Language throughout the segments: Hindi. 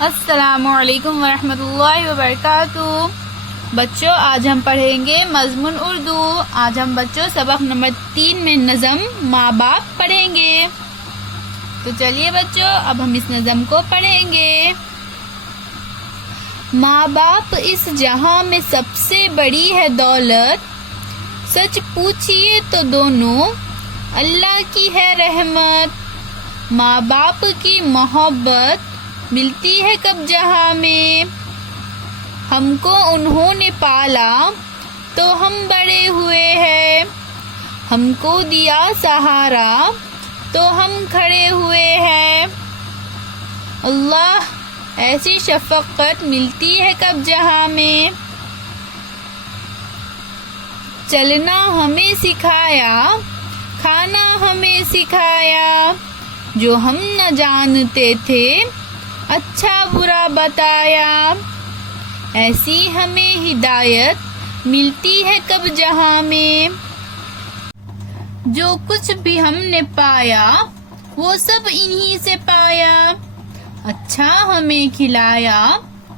अस्सलामुअलैकुम वरहमतुल्लाहि वबरकातुहू। बच्चों, आज हम पढ़ेंगे मज़मून उर्दू। आज हम बच्चों सबक नंबर 3 में नज़म माँ बाप पढ़ेंगे। तो चलिए बच्चों, अब हम इस नज़म को पढ़ेंगे। माँ बाप इस जहां में सबसे बड़ी है दौलत, सच पूछिए तो दोनों अल्लाह की है रहमत। माँ बाप की मोहब्बत मिलती है कब जहां में, हमको उन्होंने पाला तो हम बड़े हुए हैं। हमको दिया सहारा तो हम खड़े हुए हैं। अल्लाह ऐसी शफकत मिलती है कब जहां में। चलना हमें सिखाया, खाना हमें सिखाया, जो हम न जानते थे अच्छा बुरा बताया। ऐसी हमें हिदायत मिलती है कब जहां में। जो कुछ भी हमने पाया वो सब इन्हीं से पाया। अच्छा हमें खिलाया,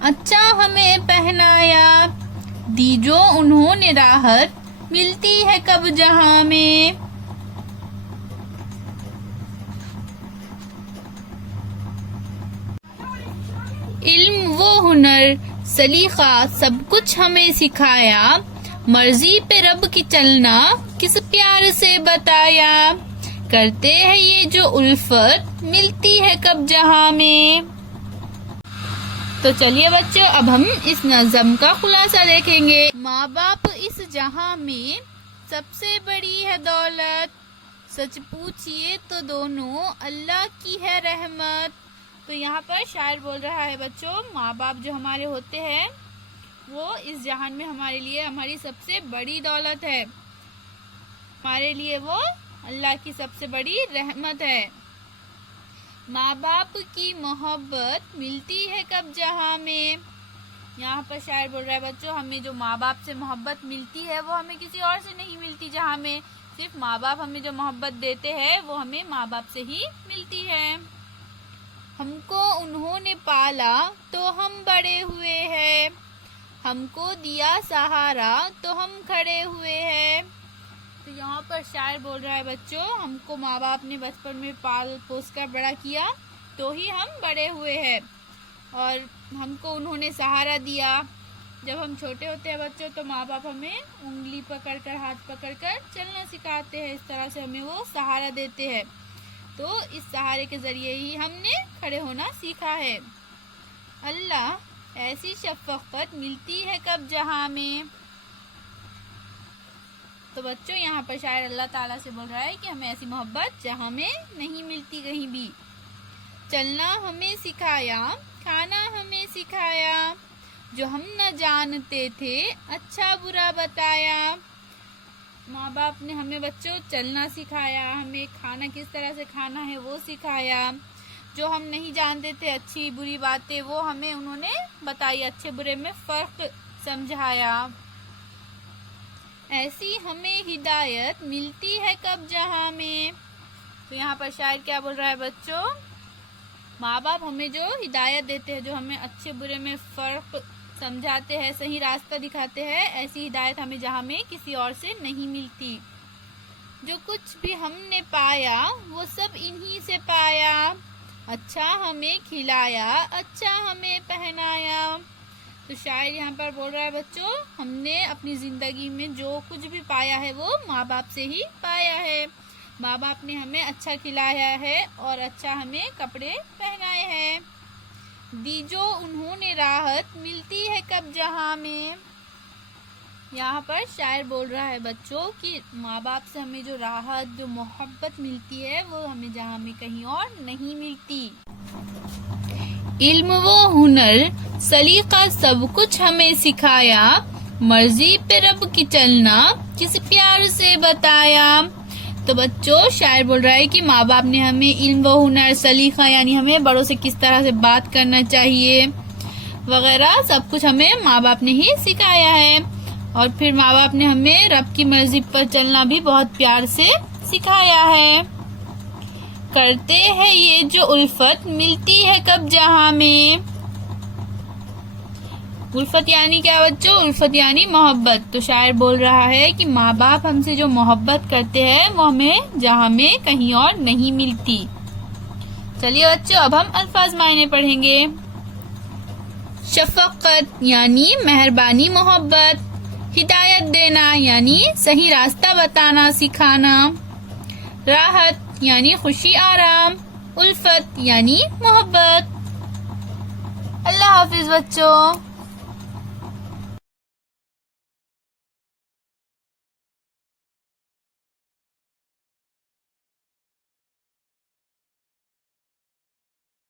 अच्छा हमें पहनाया, दी जो उन्होंने राहत मिलती है कब जहां में। इल्म वो हुनर सलीका सब कुछ हमें सिखाया। मर्जी पे रब की चलना किस प्यार से बताया। करते हैं ये जो उल्फत मिलती है कब जहां में। तो चलिए बच्चों, अब हम इस नज़म का खुलासा देखेंगे। माँ बाप इस जहां में सबसे बड़ी है दौलत, सच पूछिए तो दोनों अल्लाह की है रहमत। तो यहाँ पर शायर बोल रहा है बच्चों, माँ बाप जो हमारे होते हैं वो इस जहान में हमारे लिए हमारी सबसे बड़ी दौलत है। हमारे लिए वो अल्लाह की सबसे बड़ी रहमत है। माँ बाप की मोहब्बत मिलती है कब जहां में। यहाँ पर शायर बोल रहा है बच्चों, हमें जो माँ बाप से मोहब्बत मिलती है वो हमें किसी और से नहीं मिलती। जहां में सिर्फ माँ बाप हमें जो मोहब्बत देते हैं वो हमें माँ बाप से ही मिलती है। हमको उन्होंने पाला तो हम बड़े हुए हैं। हमको दिया सहारा तो हम खड़े हुए हैं। तो यहाँ पर शायर बोल रहा है बच्चों, हमको माँ बाप ने बचपन में पाल पोस कर बड़ा किया तो ही हम बड़े हुए हैं, और हमको उन्होंने सहारा दिया। जब हम छोटे होते हैं बच्चों तो माँ बाप हमें उंगली पकड़कर, हाथ पकड़कर चलना सिखाते हैं। इस तरह से हमें वो सहारा देते हैं। तो इस सहारे के जरिए ही हमने खड़े होना सीखा है। अल्लाह ऐसी शफकत मिलती है कब जहां में। तो बच्चों, यहाँ पर शायर अल्लाह ताला से बोल रहा है कि हमें ऐसी मोहब्बत जहां में नहीं मिलती कहीं भी। चलना हमें सिखाया, खाना हमें सिखाया, जो हम न जानते थे अच्छा बुरा बताया। माँ बाप ने हमें बच्चों चलना सिखाया, हमें खाना किस तरह से खाना है वो सिखाया। जो हम नहीं जानते थे अच्छी बुरी बातें वो हमें उन्होंने बताई, अच्छे बुरे में फर्क समझाया। ऐसी हमें हिदायत मिलती है कब जहां में। तो यहाँ पर शायर क्या बोल रहा है बच्चों, माँ बाप हमें जो हिदायत देते हैं, जो हमें अच्छे बुरे में फर्क समझाते हैं, सही रास्ता दिखाते हैं, ऐसी हिदायत हमें जहां में किसी और से नहीं मिलती। जो कुछ भी हमने पाया वो सब इन्हीं से पाया। अच्छा हमें खिलाया, अच्छा हमें पहनाया। तो शायर यहाँ पर बोल रहा है बच्चों, हमने अपनी जिंदगी में जो कुछ भी पाया है वो माँ बाप से ही पाया है। माँ बाप ने हमें अच्छा खिलाया है और अच्छा हमें कपड़े पहनाए हैं। दी जो उन्होंने राहत मिलती है कब जहां में। यहाँ पर शायर बोल रहा है बच्चों कि माँ बाप से हमें जो राहत, जो मोहब्बत मिलती है वो हमें जहां में कहीं और नहीं मिलती। इल्म वो हुनर सलीका सब कुछ हमें सिखाया। मर्जी पे रब की चलना किस प्यार से बताया। तो बच्चों, शायर बोल रहा है कि माँ बाप ने हमें इल्म व हुनर सलीका, यानी हमें बड़ों से किस तरह से बात करना चाहिए वगैरह सब कुछ हमें माँ बाप ने ही सिखाया है। और फिर माँ बाप ने हमें रब की मर्जी पर चलना भी बहुत प्यार से सिखाया है। करते हैं ये जो उल्फत मिलती है कब जहां में। उल्फत यानी क्या बच्चों? उल्फत यानी मोहब्बत। तो शायर बोल रहा है कि माँ बाप हमसे जो मोहब्बत करते हैं वो हमें जहाँ में कहीं और नहीं मिलती। चलिए बच्चों, अब हम अल्फाज मायने पढ़ेंगे। शफकत यानी मेहरबानी मोहब्बत। हिदायत देना यानी सही रास्ता बताना सिखाना। राहत यानी खुशी आराम। उल्फत यानी मोहब्बत। अल्लाह हाफिज बच्चों।